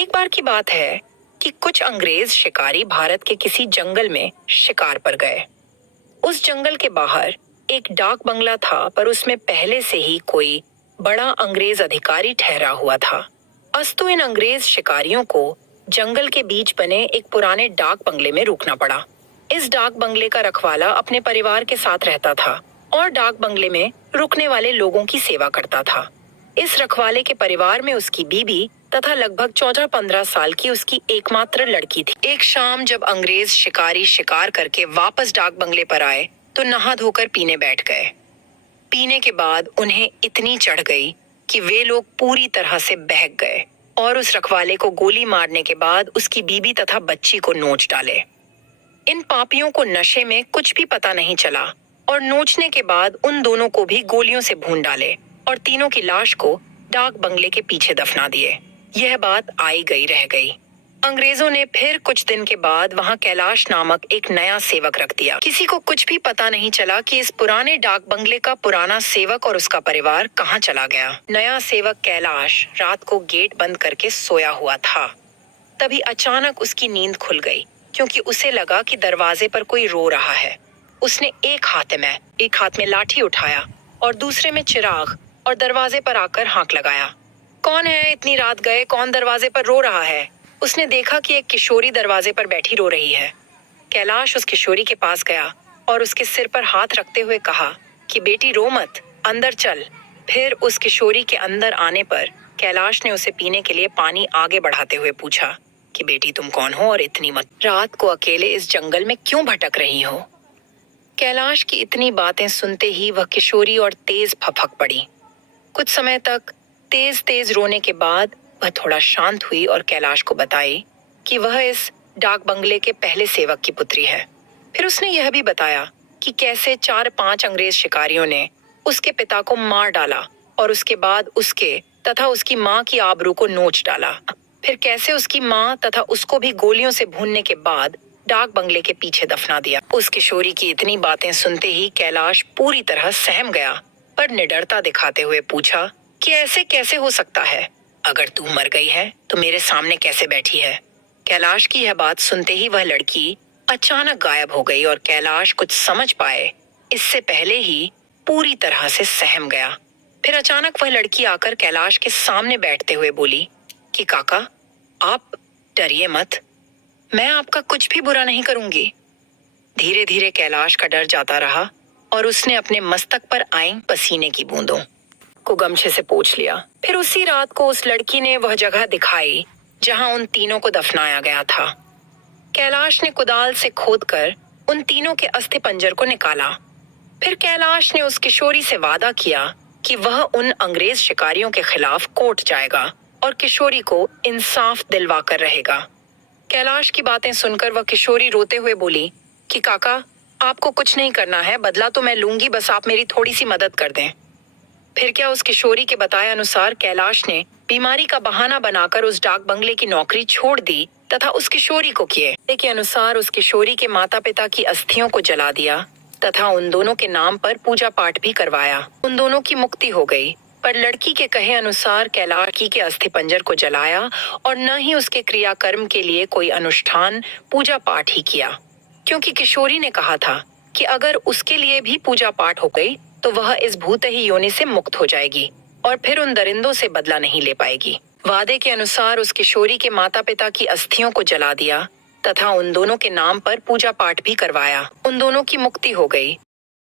एक बार की बात है कि कुछ अंग्रेज शिकारी भारत के किसी जंगल में शिकार पर गए। उस जंगल के बाहर एक डाक बंगला था, पर उसमें पहले से ही कोई बड़ा अंग्रेज अधिकारी ठहरा हुआ था। अस्तु इन अंग्रेज शिकारियों को जंगल के बीच बने एक पुराने डाक बंगले में रुकना पड़ा। इस डाक बंगले का रखवाला अपने परिवार के साथ रहता था और डाक बंगले में रुकने वाले लोगों की सेवा करता था। इस रखवाले के परिवार में उसकी बीबी तथा लगभग 14-15 साल की उसकी एकमात्र लड़की थी। एक शाम जब अंग्रेज शिकारी शिकार करके वापस डाक बंगले पर आए तो नहा धोकर पीने बैठ गए। पीने के बाद उन्हें इतनी चढ़ गई कि वे लोग पूरी तरह से बहक गए और उस रखवाले को गोली मारने के बाद उसकी बीबी तथा बच्ची को नोच डाले। इन पापियों को नशे में कुछ भी पता नहीं चला और नोचने के बाद उन दोनों को भी गोलियों से भून डाले और तीनों की लाश को डाक बंगले के पीछे दफना दिए। यह बात आई गई रह गई। अंग्रेजों ने फिर कुछ दिन के बाद वहां कैलाश नामक एक नया सेवक रख दिया। किसी को कुछ भी पता नहीं चला कि इस पुराने डाक बंगले का पुराना सेवक और उसका परिवार कहाँ चला गया। नया सेवक कैलाश रात को गेट बंद करके सोया हुआ था। तभी अचानक उसकी नींद खुल गई, क्योंकि उसे लगा कि दरवाजे पर कोई रो रहा है। उसने एक हाथ में लाठी उठाया और दूसरे में चिराग और दरवाजे पर आकर हाक लगाया। कौन है? इतनी रात गए, कौन दरवाजे पर रो रहा है? उसने देखा कि एक किशोरी दरवाजे पर बैठी रो रही है। कैलाश उस किशोरी के पास गया और उसके सिर पर हाथ रखते हुए कहा कि बेटी रो मत, अंदर चल। फिर उस किशोरी के अंदर आने पर कैलाश ने उसे पीने के लिए पानी आगे बढ़ाते हुए पूछा कि बेटी तुम कौन हो और इतनी रात को अकेले इस जंगल में क्यों भटक रही हो? कैलाश की इतनी बातें सुनते ही वह किशोरी और तेज फपक पड़ी। कुछ समय तक तेज तेज रोने के बाद वह थोड़ा शांत हुई और कैलाश को बताई कि वह इस डाक बंगले के पहले सेवक की पुत्री है। फिर उसने यह भी बताया कि कैसे 4-5 अंग्रेज शिकारियों ने उसके पिता को मार डाला और उसके बाद उसके तथा उसकी माँ की आबरू को नोच डाला। फिर कैसे उसकी माँ तथा उसको भी गोलियों से भूनने के बाद डाक बंगले के पीछे दफना दिया। उस किशोरी की इतनी बातें सुनते ही कैलाश पूरी तरह सहम गया, पर निडरता दिखाते हुए पूछा कि ऐसे कैसे हो सकता है? अगर तू मर गई है तो मेरे सामने कैसे बैठी है? कैलाश की यह बात सुनते ही वह लड़की अचानक गायब हो गई और कैलाश कुछ समझ पाए इससे पहले ही पूरी तरह से सहम गया। फिर अचानक वह लड़की आकर कैलाश के सामने बैठते हुए बोली कि काका, आप डरिए मत, मैं आपका कुछ भी बुरा नहीं करूंगी। धीरे धीरे कैलाश का डर जाता रहा और उसने अपने मस्तक पर आई पसीने की बूंदों को गमछे से पोंछ लिया। फिर उसी रात को उस लड़की ने वह जगह दिखाई जहां उन तीनों को दफनाया गया था। कैलाश ने कुदाल से खोदकर उन तीनों के अस्थि पंजर को निकाला। फिर कैलाश ने उस किशोरी से वादा किया कि वह उन अंग्रेज शिकारियों के खिलाफ कोर्ट जाएगा और किशोरी को इंसाफ दिलवा कर रहेगा। कैलाश की बातें सुनकर वह किशोरी रोते हुए बोली कि काका, आपको कुछ नहीं करना है, बदला तो मैं लूंगी, बस आप मेरी थोड़ी सी मदद कर दें। फिर क्या उस किशोरी के बताए अनुसार कैलाश ने बीमारी का बहाना बनाकर उस डाक बंगले की नौकरी छोड़ दी तथा उस किशोरी को किए के अनुसार उस किशोरी के माता पिता की अस्थियों को जला दिया तथा उन दोनों के नाम पर पूजा पाठ भी करवाया। उन दोनों की मुक्ति हो गई, पर लड़की के कहे अनुसार कैलाश के अस्थि पंजर को जलाया और न ही उसके क्रियाकर्म के लिए कोई अनुष्ठान पूजा पाठ ही किया, क्योंकि किशोरी ने कहा था कि अगर उसके लिए भी पूजा पाठ हो गई तो वह इस भूतही योनि से मुक्त हो जाएगी और फिर उन दरिंदों से बदला नहीं ले पाएगी। वादे के अनुसार उस किशोरी के माता पिता की अस्थियों को जला दिया तथा उन दोनों के नाम पर पूजा पाठ भी करवाया। उन दोनों की मुक्ति हो गई,